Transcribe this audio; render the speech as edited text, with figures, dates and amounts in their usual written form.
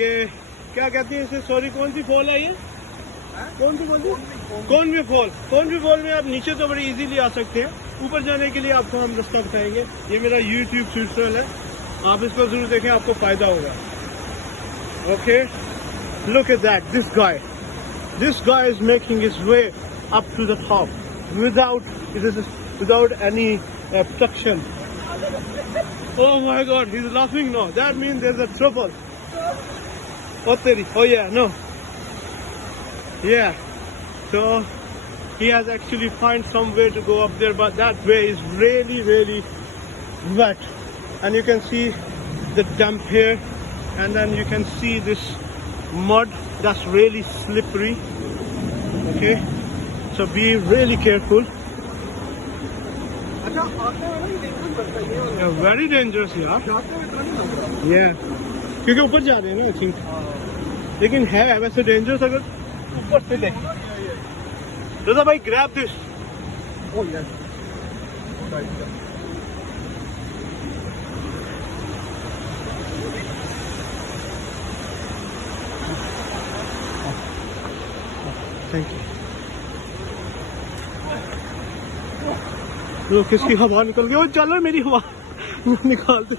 कि क्या कहती हैं इसे, सॉरी कौन सी फॉल है ये, कौन सी बोलती है, कॉन्वी फॉल। कॉन्वी फॉल में आप नीचे तो बड़ी इजीली आ सकते हैं, ऊपर जाने के लिए आपको हम रास्ता बताएंगे। ये मेरा यूट्यूब ट्यूटोरियल है, आप इसको जरूर देखें, आपको फायदा होगा। Okay, look at that, this guy is making his way up to the top without any obstruction. Oh my God, he's laughing now. That means there's a trouble. Oh teri, oh yeah, no. Yeah. So he has actually find some way to go up there, but that way is really wet, and you can see the dump here, and then you can see this mud that's really slippery. Okay, so be really careful. Very dangerous यार, yeah, क्योंकि ऊपर जा रहे हैं ना I think, लेकिन है वैसे डेंजरस अगर ऊपर से ले। रजा भाई grab this. Oh yes. Thank you. लोग किसकी हवा निकल गई, वो चलो मेरी हवा निकाल दे।